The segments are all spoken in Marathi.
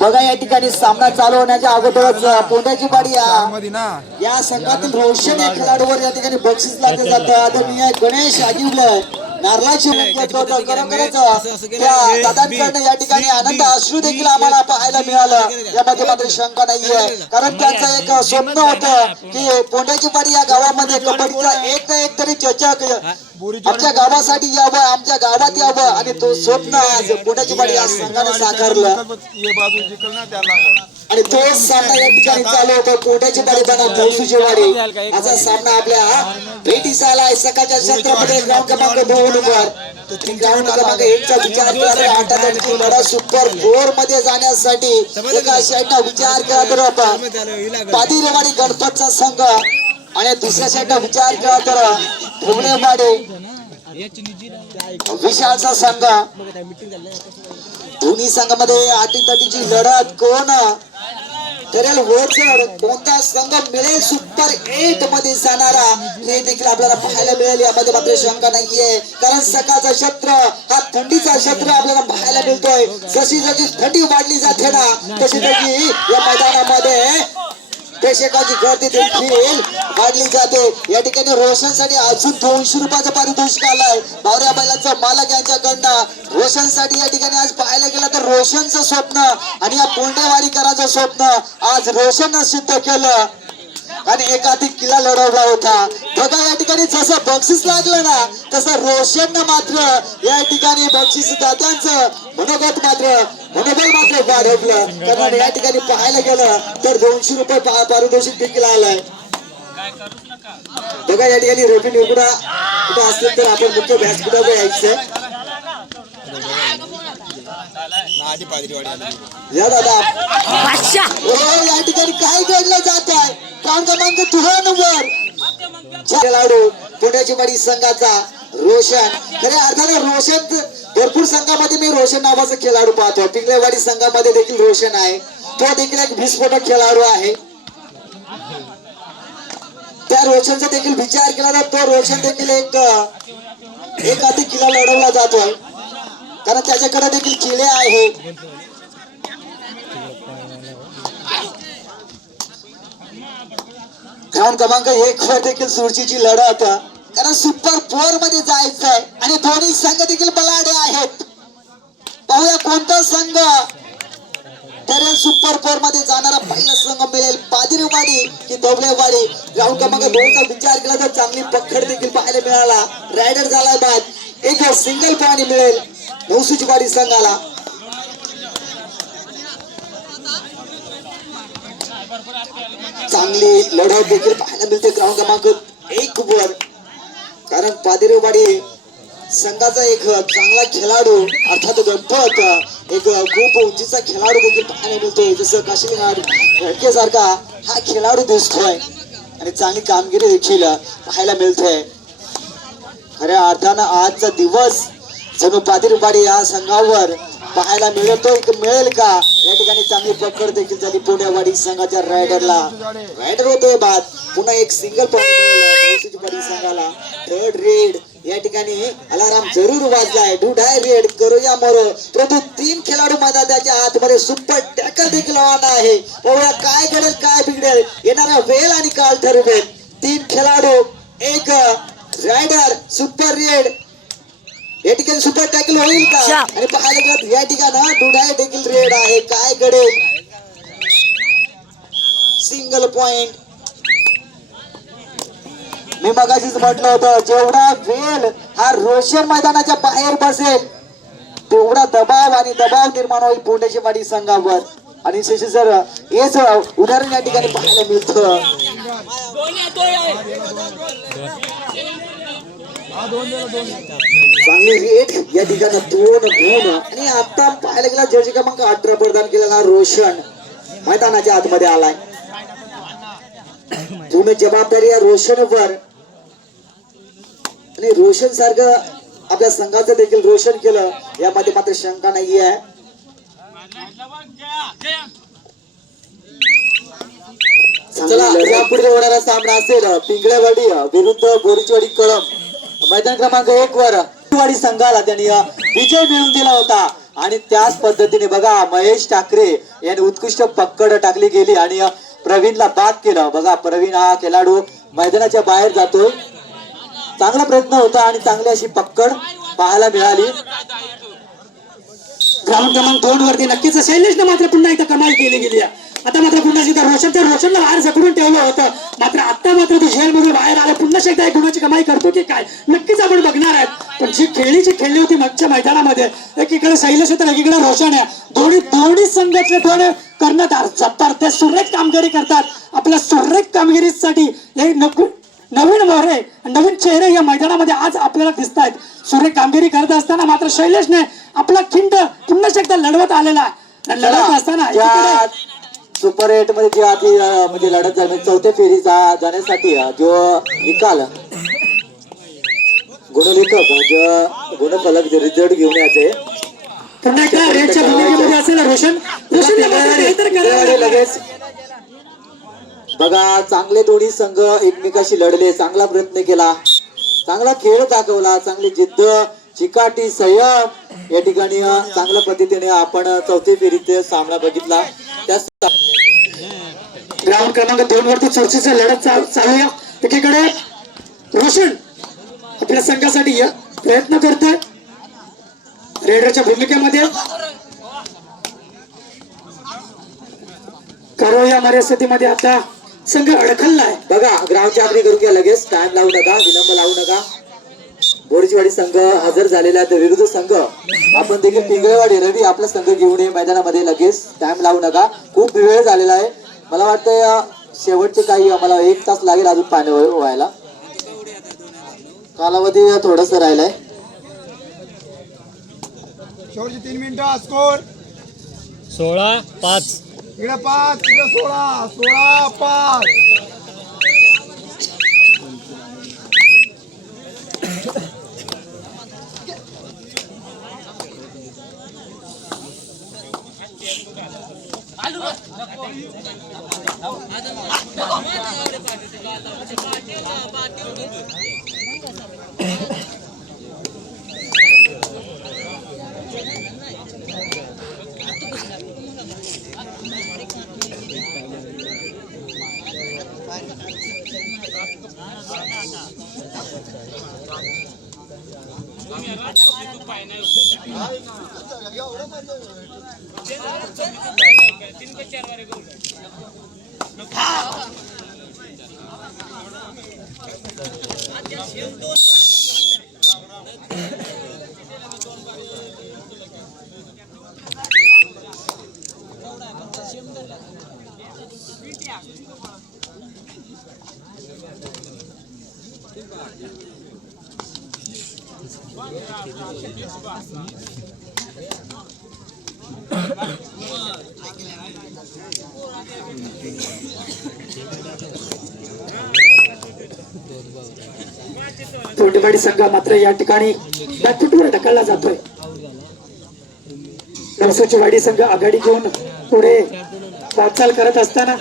बघा या ठिकाणी सामना चालू होण्याच्या अगोदरच पोंड्याची पाडी या संघातील रोशन या खेळाडूवर या ठिकाणी बक्षीस लागले जातं. आदरणीय गणेश आगिवले नारळाची त्या दादांकडनं या ठिकाणी आनंद अश्रू देखील आम्हाला पाहायला मिळालं. यामध्ये मात्र शंका नाहीये, कारण त्यांचं एक स्वप्न होतं की पोंड्याची पाडी या गावामध्ये कबड्डीचा एक ना एक तरी चषक आमच्या गावासाठी यावं, आमच्या गावात यावं, आणि तो स्वप्न आज पोंड्याची पाडी या संघाने साकारलं. आणि तो सामना या ठिकाणी चालू होता. पोंड्याची पाडी बनत नवसूची वाडी. याचा सामना आपल्या भेटीस आलाय सकाळच्या क्षेत्रामध्ये ग्राउंड क्रमांक 2 वर. ग्राउंड क्रमांक 1 चा विचार केला आठाचा लढा सुपर 4 मध्ये जाण्यासाठी एका साईडला विचार केला तर होता पादिरेवाडी गणपतचा संघ, आणि दुसऱ्या साईडला विचार केला तर भुवनेवाडी विशालचा संघ. दोन्ही संघामध्ये आटीतटीची लढत कोण करेल वरचढ, कोणता संघ मिळेल सुपर 8 मध्ये जाणारा हे देखील आपल्याला पाहायला मिळेल. यामध्ये मात्र शंका नाहीये, कारण सकाळचा क्षेत्र हा थंडीचा क्षेत्र आपल्याला पाहायला मिळतोय. जशी जशी थंडी वाढली जाते ना तशी तशी या मैदानामध्ये प्रेक्षकांची गर्दी देखील वाढली जाते. या ठिकाणी रोशनसाठी अजून 200 रुपयाचं पारितोषिक आलंय बावऱ्या बैलांचा मालक यांच्याकडनं. रोशनसाठी या ठिकाणी आज पाहायला गेलं तर रोशनचं स्वप्न आणि या पोंडेवाडीकरांचं स्वप्न आज रोशननं सिद्ध केलं आणि एकाधिक किल्ला लढवला होता. बघा या ठिकाणी जसं बक्षीस लागलं ना तसं रोशननं मात्र या ठिकाणी बक्षीस दात्यांचं मनोबल मात्र वाढवलं. कारण या ठिकाणी पाहायला गेलं तर 200 रुपये पारितोषिक देखील आलंय. बघा या ठिकाणी रेव्हेन्यू कुठं असतील तर आपण मुख्य व्यासपीठावर यायचंय. या दादा या ठिकाणी काय घडलं जात आहे. क्रमांक 2 वर खेळाडू पुण्याची वाडी संघाचा रोशन. खऱ्या अर्थाने रोशन भरपूर संघामध्ये मी रोशन नावाचा खेळाडू पाहतो. पिंगळेवाडी संघामध्ये देखील रोशन आहे. तो देखील एक विस्फोटक खेळाडू आहे. त्या रोशनचा देखील विचार केला तर तो रोशन देखील एक अधिक किल्ला लढवला जातोय, कारण त्याच्याकडे देखील किल्ले आहे. ग्राउंड क्रमांक 1 वर देखील सुरचीची लढत, कारण सुपर 4 मध्ये जायचंय आणि दोन्ही संघ देखील बलाढ्य आहेत. पाहूया कोणता संघ ठरेल सुपर 4 मध्ये जाणारा पहिला संघ मिळेल, पादिरेवाडी की धवलेवाडी. ग्राउंड क्रमांक 2 चा विचार केला तर चांगली पकड देखील पाहायला मिळाला. रायडर झालाय बाद, एक सिंगल पाणी मिळेल नवसूची वाडी संघाला. चांगली लढत देखील पाहायला मिळते ग्राउंड क्रमांक 1 वर, कारण पादिरेवाडी संघाचा एक चांगला खेळाडू अर्थात गणपत एक खूप उंचीचा खेळाडू देखील पाहायला मिळतोय. जसं काशीनाथ सारखा हा खेळाडू दिसतोय आणि चांगली कामगिरी देखील पाहायला मिळते. खऱ्या अर्थानं आजचा दिवस जणू पादिरेवाडी या संघावर पाहायला मिळेल का. या ठिकाणी चांगली पकड देखील झाली पुण्यावाडी संघाच्या रायडरला. रायडर होतोय बाद, पुन्हा एक सिंगल पॉईंट संघाला. थर्ड रेड या ठिकाणी अलाराम जरूर वाजलाय. डुडाय रेड करूया मरो, परंतु 3 खेळाडू मैदानाच्या आतमध्ये सुपर टॅकल देखील आव्हान आहे. पाहूया काय घडेल काय बिघडेल, येणारा वेळ आणि काळ ठरवेल. 3 खेळाडू, एक रायडर, सुपर रेड. या ठिकाणी सुपर टॅकल होईल का, आणि पाहायला गेलं या ठिकाणी डुडाय देखील रेड आहे. काय घडेल, सिंगल पॉइंट. मी मगाशीच म्हटलं होतं जेवढा वेळ हा रोशन मैदानाच्या बाहेर बसेल तेवढा दबाव निर्माण होईल पुण्याची वाडी संघावर. आणि सर हेच उदाहरण या ठिकाणी पाहायला मिळतं. चांगली रेट या ठिकाणी 2 गुण. आणि आता पाहायला गेला जर्सी क्रमांक 18 प्रदान केलेला रोशन मैदानाच्या आतमध्ये आलाय. पूर्ण जबाबदारी या रोशनवर, आणि रोशन सारखं आपल्या संघाचं देखील रोशन केलं यामध्ये मात्र शंका नाहीये. चला यापुढे होणारा सामना असेल पिंगळेवाडी विरुद्ध बोरीचवाडी कळम. मैदान क्रमांक 1 वर वाडी संघाला त्यांनी विजय मिळवून दिला होता आणि त्याच पद्धतीने बघा महेश ठाकरे यांनी उत्कृष्ट पकड टाकली गेली आणि प्रवीणला बाद केलं. बघा प्रवीण हा खेळाडू मैदानाच्या बाहेर जातोय. चांगला प्रयत्न होता आणि चांगली अशी पकड पाहायला मिळाली. ग्राउंड क्रमांक 2 वरती नक्कीच शैलेशने मात्र पुन्हा एकदा कमाल केली गेली आहे. आता मात्र पुन्हा एकदा रोशनला बाहेर जखडून ठेवलं होतं, मात्र आता मात्र तो जेलमधून बाहेर आला. पुन्हा एकदा एक गुणाची कमाई करतो की काय नक्कीच आपण बघणार आहेत. पण जी खेळली होती मागच्या मैदानामध्ये, एकीकडे शैलेश होता, एकीकडे रोशन आहे. दोन्ही संघातले दोन कर्णधार जबरदस्त सुरेख कामगिरी करतात. आपल्या सुरेख कामगिरीसाठी हे नवीन मोहरे नवीन चेहरे या मैदानामध्ये आज आपल्याला दिसत आहेत. सुरेख कामगिरी करत असताना मात्र शैलेशने आपला खिंड पुन्हा एकदा लढवत आलेला आहे. लढवत असताना सुपर 8 मध्ये जी आधी म्हणजे लढत झाली चौथ्या फेरीचा जाण्यासाठी जो निकाल गुणलेखक गुणफलक रिझल्ट घेऊन यायचे. पुन्हा एकदा रेडच्या भूमिकेमध्ये असेल रोशन लगेच बघा चांगले दोन्ही संघ एकमेकाशी लढले. चांगला प्रयत्न केला, चांगला खेळ दाखवला, चांगली जिद्द चिकाटी संयम या ठिकाणी चांगल्या पद्धतीने आपण चौथी फेरीत सामना बघितला. त्या ग्राउंड क्रमांक 2 वरती चर्चेची लढत चालू आहे. एकीकडे रोशन आपल्या संघासाठी प्रयत्न करतोय रेडरच्या भूमिकेमध्ये. करो या परिस्थितीमध्ये आता संघ अडखळलाय. बघा ग्राउंडची आखणी करून घ्या लगेच. टाइम लावू नका, विलंब लावू नका. बोरचीवाडी संघ हजर झालेला आहे. विरुद्ध संघ आपण देखील पिंगळेवाडी रवी आपला संघ घेऊन ये मैदानामध्ये लगेच. टाइम लावू नका, खूप वेळ झालेला आहे. मला वाटतं शेवटचे काही आम्हाला 1 तास लागेल अजून पाणी व्हायला. कालावधी थोडस राहिलाय. शेवटचे 3 मिनिटं. स्कोर 16-5. इकडे 5 इकडे 16-5. तोंडवाडी संघ मात्र या ठिकाणी बॅकफुटवर ढकलला जातोय. नवसाची वाडी संघ आघाडी घेऊन पुढे वाटचाल करत असताना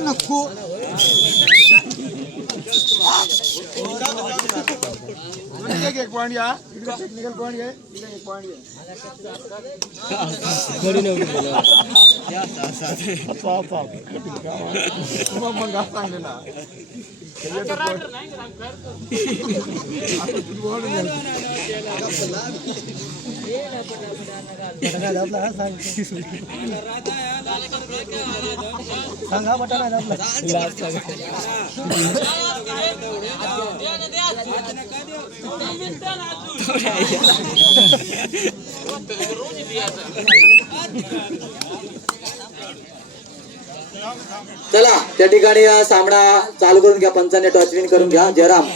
नको एक पॉइंट घ्या. इकडे टेक्निकल पॉइंट घ्या. इकडे एक पॉइंट घ्या. मग सांगलेला सांगा बटा चला त्या ठिकाणी सामना चालू करून घ्या. पंचाने टॉचविन करून घ्या. जयराम